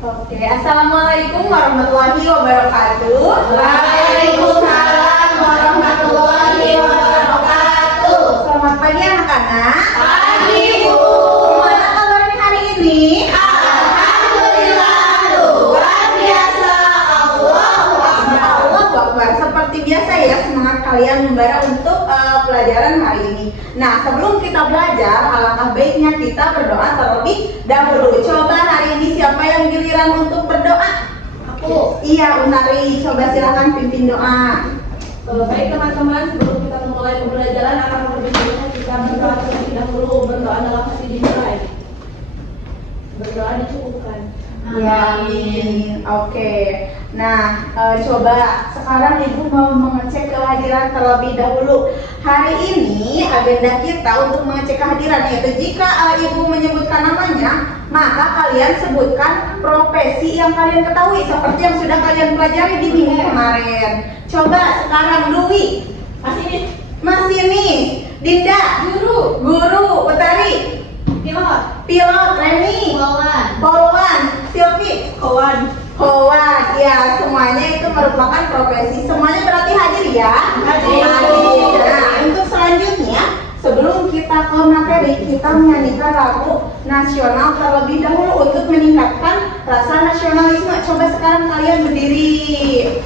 Oke, Assalamualaikum warahmatullahi wabarakatuh. Waalaikumsalam warahmatullahi wabarakatuh. Selamat pagi anak-anak. Pagi, Bu. Gimana kabarnya hari ini? Alhamdulillah, luar biasa. Allahu Akbar. Allahu Akbar. Seperti biasa ya, semangat kalian membara untuk pelajaran hari ini. Nah, sebelum kita belajar, alangkah baiknya kita berdoa terlebih dahulu. Coba hari ini siapa yang giliran untuk berdoa? Aku. Iya, Unari. Coba silakan pimpin doa. Baik teman-teman, sebelum kita memulai pembelajaran akan lebih baiknya kita berdoa terlebih dahulu. Berdoa dalam hati dimulai. Berdoa dicukupkan. Amin. Oke. Nah, coba sekarang Ibu mau mengecek kehadiran terlebih dahulu. Hari ini agenda kita untuk mengecek kehadiran yaitu jika Ibu menyebutkan namanya, maka kalian sebutkan profesi yang kalian ketahui seperti yang sudah kalian pelajari di minggu kemarin. Coba sekarang Dwi, masinis, Dinda, guru, Utari, pilot, Reni, Polwan, Silvi, Kowan, ya semuanya itu merupakan profesi. Semuanya berarti hadir ya? Hadir. Nah, untuk selanjutnya sebelum kita ke materi, kita menyanyikan lagu nasional terlebih dahulu untuk meningkatkan rasa nasionalisme. Coba sekarang kalian berdiri.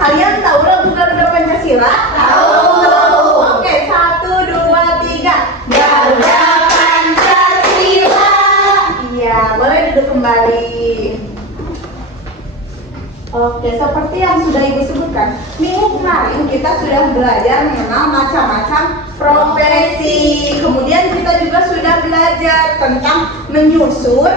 Kalian tahu lagu Garuda Pancasila? Tahu. Oke, 1, 2, 3. Garuda Pancasila. Iya, boleh duduk kembali. Oke, seperti yang sudah Ibu sebutkan, minggu kemarin kita sudah belajar mengenal macam-macam profesi. Kemudian kita juga sudah belajar tentang menyusun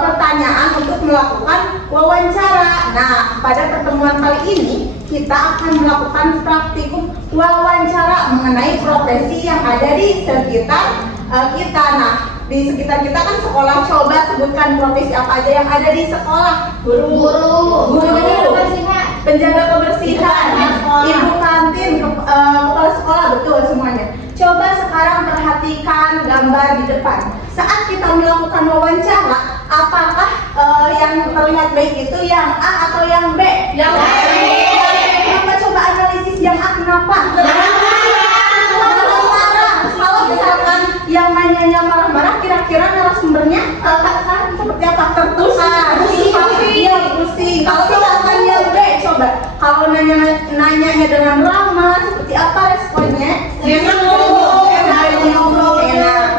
pertanyaan untuk melakukan wawancara. Nah, pada pertemuan kali ini kita akan melakukan praktikum wawancara mengenai profesi yang ada di sekitar kita. Nah, di sekitar kita kan sekolah. Coba sebutkan profesi apa aja yang ada di sekolah. Guru, penjaga kebersihan, ibu kantin, kepala sekolah, betul semuanya. Coba sekarang perhatikan gambar di depan. Saat kita melakukan wawancara, apakah yang terlihat baik itu yang A atau yang B? Yang B. Kenapa? Coba analisis yang A kenapa? Kalau misalkan yang nanyanya marah-marah, kira-kira narasumbernya seperti apa? Tertekan, pusing. Kalau misalkan yang B, coba kalau nanyanya dengan ramah, seperti apa responnya? Enak.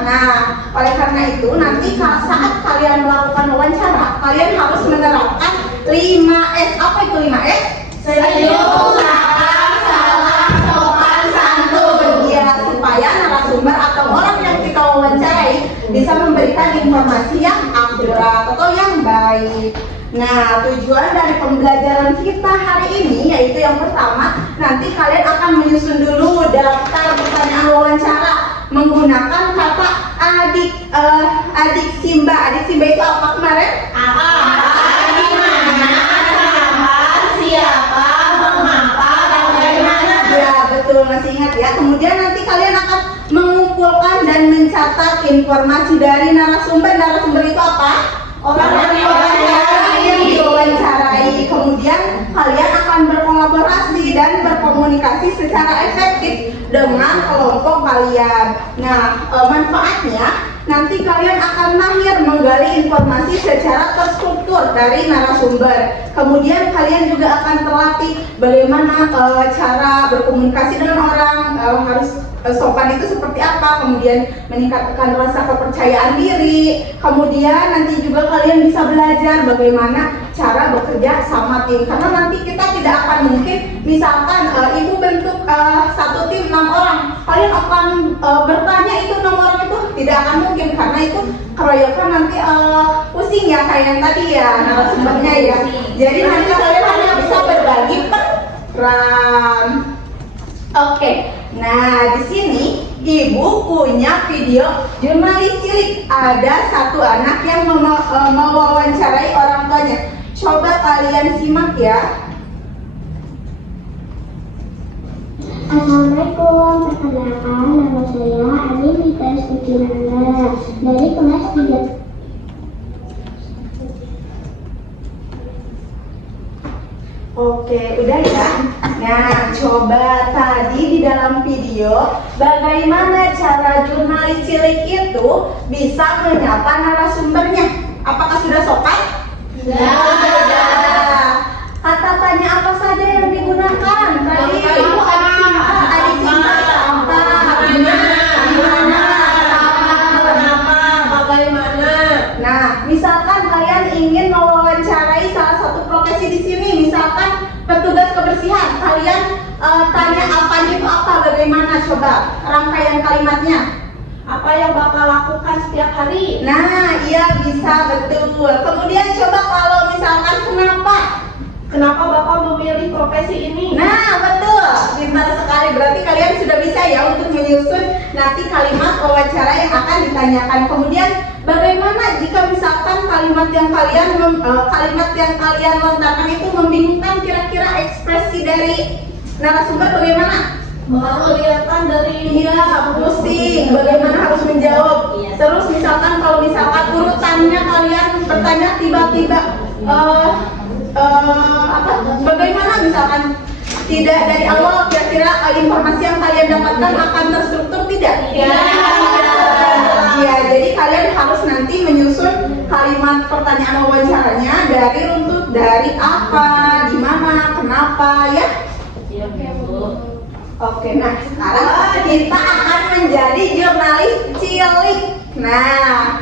Nah, oleh karena itu nanti saat kalian melakukan wawancara, kalian harus menerapkan 5S. Apa itu 5S? Senyum, sabar, salam, sopan, santun. Ya, supaya narasumber atau orang yang kita wawancarai bisa memberikan informasi yang akurat atau yang baik. Nah, tujuan dari pembelajaran kita hari ini yaitu yang pertama, nanti kalian akan menyusun dulu daftar pertanyaan wawancara menggunakan kata adik Simba. Adik Simba itu apa kemarin? Di mana, kenapa, siapa, mengapa, bagaimana. Ya, betul, masih ingat ya. Kemudian nanti kalian akan mengumpulkan dan mencatat informasi dari narasumber. Narasumber itu apa? Orang yang diwawancarai. Kemudian kalian akan berkolaborasi dan berkomunikasi secara efektif dengan kelompok kalian. Nah, manfaatnya nanti kalian akan mahir menggali informasi secara terstruktur dari narasumber. Kemudian kalian juga akan terlatih bagaimana cara berkomunikasi dengan orang, harus sopan itu seperti apa, kemudian meningkatkan rasa kepercayaan diri. Kemudian nanti juga kalian bisa belajar bagaimana cara bekerja sama tim, karena nanti kita tidak akan mungkin misalkan ibu bentuk satu tim 6 orang, kalian akan bertanya itu 6 orang itu tidak akan mungkin, karena itu keroyokan nanti pusing ya kayak yang tadi ya narasumbernya ya. Jadi nanti kalian hanya bisa berbagi peran. Oke, nah di sini ibu punya video jurnalis cilik. Ada satu anak yang mewawancarai orang tuanya. Coba kalian simak ya. Assalamualaikum, perkenalkan nama saya Ani Mita Sucinana dari kelas 3. Oke, udah ya. Nah, coba tadi di dalam video bagaimana cara jurnalis cilik itu bisa menyapa narasumbernya. Apakah sudah sopan? Sudah. Kata tanya apa saja yang digunakan tadi? Ibu Adik simpan apa? Gimana? Kenapa? Bagaimana? Nah, misalkan kalian ingin mewawancarai salah satu profesi di sini, misalkan petugas kebersihan, kalian tanya apanya itu apa, bagaimana, coba rangkaian kalimatnya. Apa yang bakal lakukan setiap hari? Nah, iya bisa, betul. Kemudian coba kalau misalkan Kenapa Bapak memilih profesi ini? nah betul, pintar sekali. Berarti kalian sudah bisa ya untuk menyusun nanti kalimat wawancara yang akan ditanyakan. Kemudian bagaimana jika misalkan kalimat yang kalian lontarkan itu membingungkan, kira-kira ekspresi dari narasumber bagaimana? Bakal kelihatan dari Iya, pusing. Bagaimana harus menjawab? Terus misalkan kalau misalkan urutannya kalian bertanya tiba-tiba bagaimana misalkan tidak dari awal, kira-kira informasi yang kalian dapatkan akan terstruktur tidak? Iya, jadi kalian harus nanti menyusun kalimat pertanyaan wawancaranya dari runtut dari apa, di mana, kenapa, ya. Oke, nah sekarang kita akan menjadi jurnalis cilik. Nah,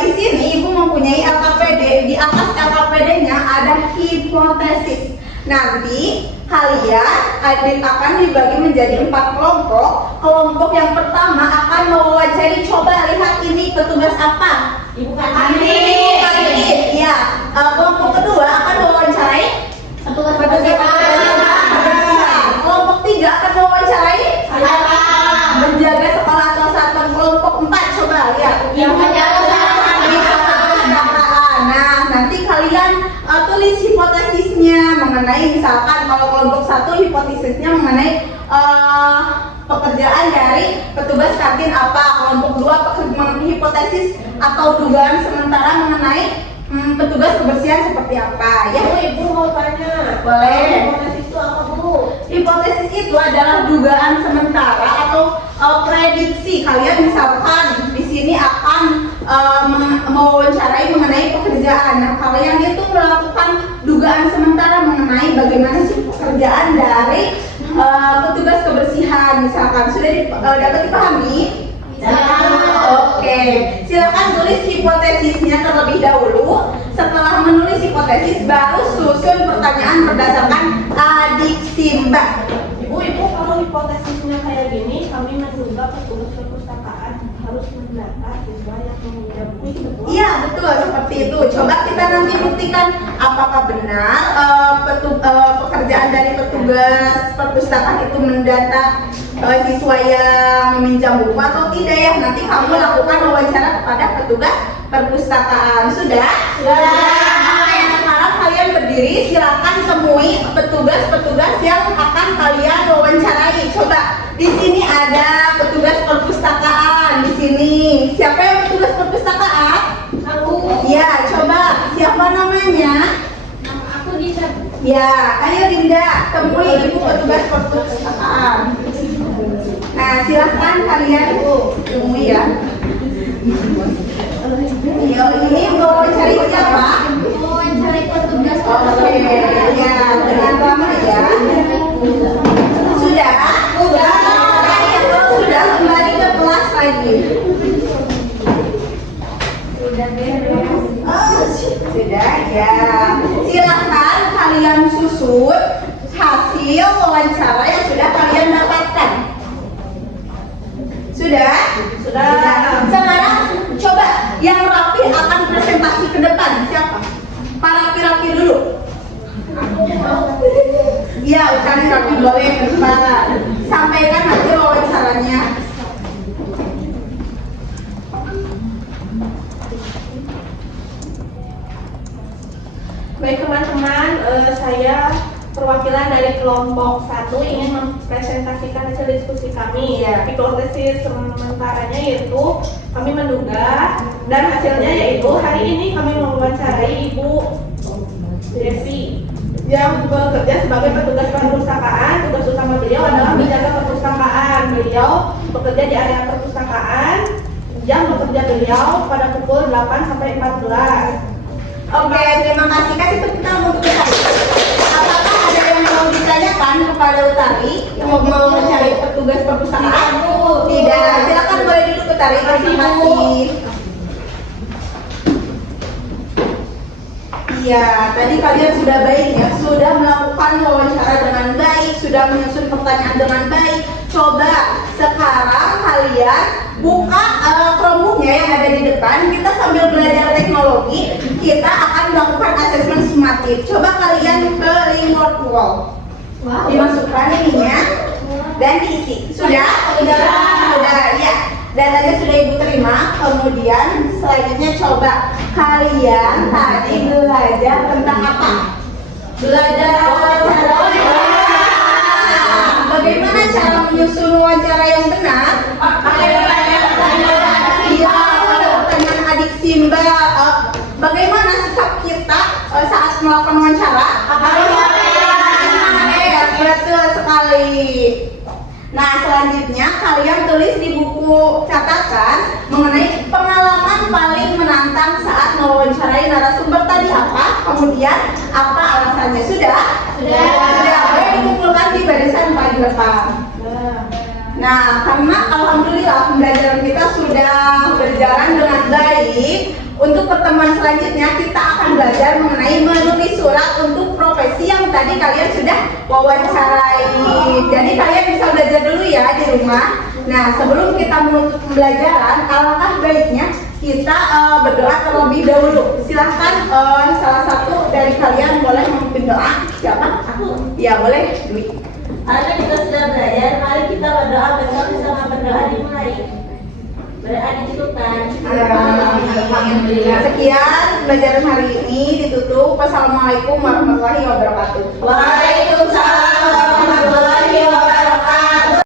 di sini Ibu mempunyai LKPD. Di atas LKPD-nya ada hipotesis. Nanti kalian akan dibagi menjadi 4 kelompok. Kelompok yang pertama akan mewawancari. Coba lihat ini petugas apa? Ibu Ibu Kartini. Iya. Kelompok kedua akan mewawancarai petugas kebersihan. Kelompok 3 akan mewawancarai menjaga sekolah atau satpam. Kelompok 4 coba lihat. Nah, nanti kalian tulis hipotesisnya mengenai, misalkan kalau kelompok 1 hipotesisnya mengenai pekerjaan dari petugas kantin apa, kelompok 2 hipotesis atau dugaan sementara mengenai petugas kebersihan seperti apa, ya. Ibu mau tanya. Boleh. Hipotesis itu apa, Bu? Hipotesis itu adalah dugaan sementara atau prediksi. Kalian misalkan di sini akan mewawancarai mengenai pekerjaan. Nah, kalian itu melakukan dugaan sementara mengenai bagaimana sih pekerjaan dari petugas kebersihan, misalkan. Sudah dapat dipahami? Oke, silakan tulis hipotesisnya terlebih dahulu. Setelah menulis hipotesis, baru susun pertanyaan berdasarkan adik Simba. Ibu, kalau hipotesisnya kayak gini, kami menduga petugas perpustakaan harus mendata siswa yang meminjam kuis. Iya, betul, seperti itu. Coba kita nanti buktikan apakah benar pekerjaan dari petugas perpustakaan itu mendata siswa yang meminjam buku atau tidak, ya. Nanti kamu lakukan wawancara kepada petugas perpustakaan. Sudah? Oke, sekarang kalian berdiri, silakan temui petugas-petugas yang akan kalian wawancarai. Coba, di sini ada petugas perpustakaan. Di sini siapa yang petugas perpustakaan? Aku. Ya, coba siapa namanya? Aku bisa. Ya, ayo Dinda, temui ibu petugas perpustakaan. Nah, silahkan kalian temui ya. Yo, ini mau cari siapa? Mau cari petugas Oke, ya, dengan ramai ya. Sudah? Sudah kembali ke kelas lagi. Sudah ya. Silahkan kalian susun hasil wawancara yang sudah kalian dapatkan. Sudah? Sekarang coba yang rapi akan presentasi ke depan. Siapa? Pak rapi-rapi dulu. Iya, cari rapi boleh ke depan. Sampaikan hasil wawancaranya. Baik teman-teman, saya perwakilan dari kelompok 1 ingin mempresentasikan hasil diskusi kami. Iya. Hipotesis sementaranya yaitu kami menduga dan hasilnya yaitu hari ini kami mewawancarai Ibu Devi. yang bekerja sebagai petugas perpustakaan. Tugas utama beliau adalah menjaga perpustakaan. Beliau bekerja di area perpustakaan. Jam bekerja beliau pada pukul 8 sampai 14. Oke, terima kasih. Kasih tepuk tangan untuk Utari. Apakah ada yang mau ditanyakan kepada Utari yang mau mencari petugas perpustakaan? Tidak. Silakan boleh duduk Utari. Terima kasih. Iya, tadi kalian sudah baik ya, sudah melakukan wawancara dengan baik, sudah menyusun pertanyaan dengan baik. Coba sekarang kalian buka Chromebook-nya yang ada di depan. Kita sambil belajar teknologi, kita akan melakukan asesmen sumatif. Coba kalian ke remote wall, dimasukkan ininya dan diisi. Sudah? Sudah, ya. Datanya sudah Ibu terima. Kemudian selanjutnya coba kalian tadi belajar tentang apa? Belajar wawancara. Bagaimana cara menyusun wawancara yang benar? Pakai iya, pertanyaan adik Simba. Bagaimana sikap kita saat melakukan wawancara? Betul sekali. Nah, selanjutnya kalian tulis di buku catatan mengenai pengalaman paling menantang saat mewawancarai narasumber tadi apa, kemudian apa alasannya. Sudah? Sudah. Boleh dikumpulkan di barisan paling depan. Nah, karena alhamdulillah pembelajaran kita sudah berjalan dengan baik. Untuk pertemuan selanjutnya kita akan belajar mengenai menulis surat untuk profesi yang tadi kalian sudah wawancarai. Jadi kalian bisa belajar dulu ya di rumah. Nah, sebelum kita menutup pembelajaran, alangkah baiknya kita berdoa terlebih dahulu. Silahkan salah satu dari kalian boleh memimpin doa. Siapa? Aku. Ya, boleh. Dwi. Karena kita sudah belajar, mari kita berdoa bersama-sama. Berdoa dimulai. Berdoa dicukupkan. Sekian pembelajaran hari ini ditutup. Wassalamualaikum warahmatullahi wabarakatuh. Waalaikumsalam.